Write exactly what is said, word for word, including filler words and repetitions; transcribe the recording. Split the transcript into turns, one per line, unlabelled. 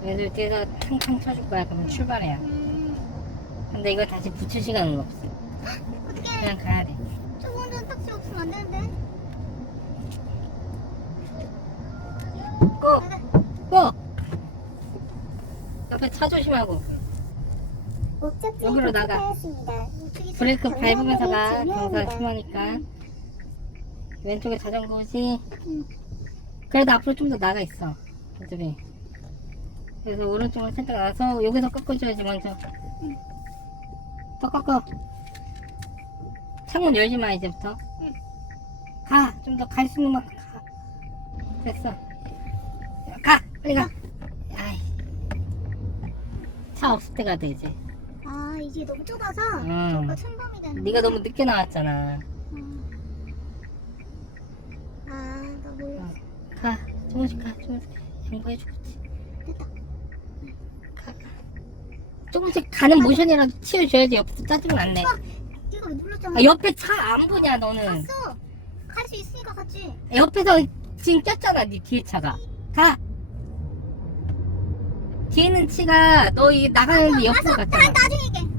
왼손 뒤에서 탕탕 쳐줄 거야. 그러면 출발해야.
음.
근데 이거 다시 붙일 시간은 없어.
어떻게?
그냥 가야 돼.
저거는 딱지 없으면 안 되는데.
꼭! 꼭! 옆에 차 조심하고.
목적지에
여기로 나가.
도착하였습니다.
브레이크 밟으면서 가.
경사물이
경사
중요합니다.
심하니까. 왼쪽에 자전거 오지.
응.
그래도 앞으로 좀 더 나가 있어. 어차피. 그래서 오른쪽으로 살짝 나서 여기서 꺾어줘야지 먼저.
응.
더 꺾어. 창문 열지 마 이제부터.
응.
가. 좀 더 갈 수 있는 만큼 가. 됐어. 가. 빨리 가. 아이. 차 없을 때 가야 이제.
아 이제 너무 좁아서
응.
저거 침범이 되는.
네가 너무 늦게 나왔잖아.
아나 몰라.
어. 가. 조금씩 가. 조금씩 가. 양보해주겠지.
됐다.
가. 조금씩 가는 모션이라도 치워줘야지. 옆에서 짜증은 안 내.
아, 이거 왜 눌렀잖아.
아, 옆에 차 안 보냐 너는.
갔어. 갈 수 있으니까 갔지.
옆에서 지금 꼈잖아 네 뒤에 차가. 가. 뒤에 있는 치가 너 이 나가는데 옆으로
나
갔잖아.
나중에 얘기해.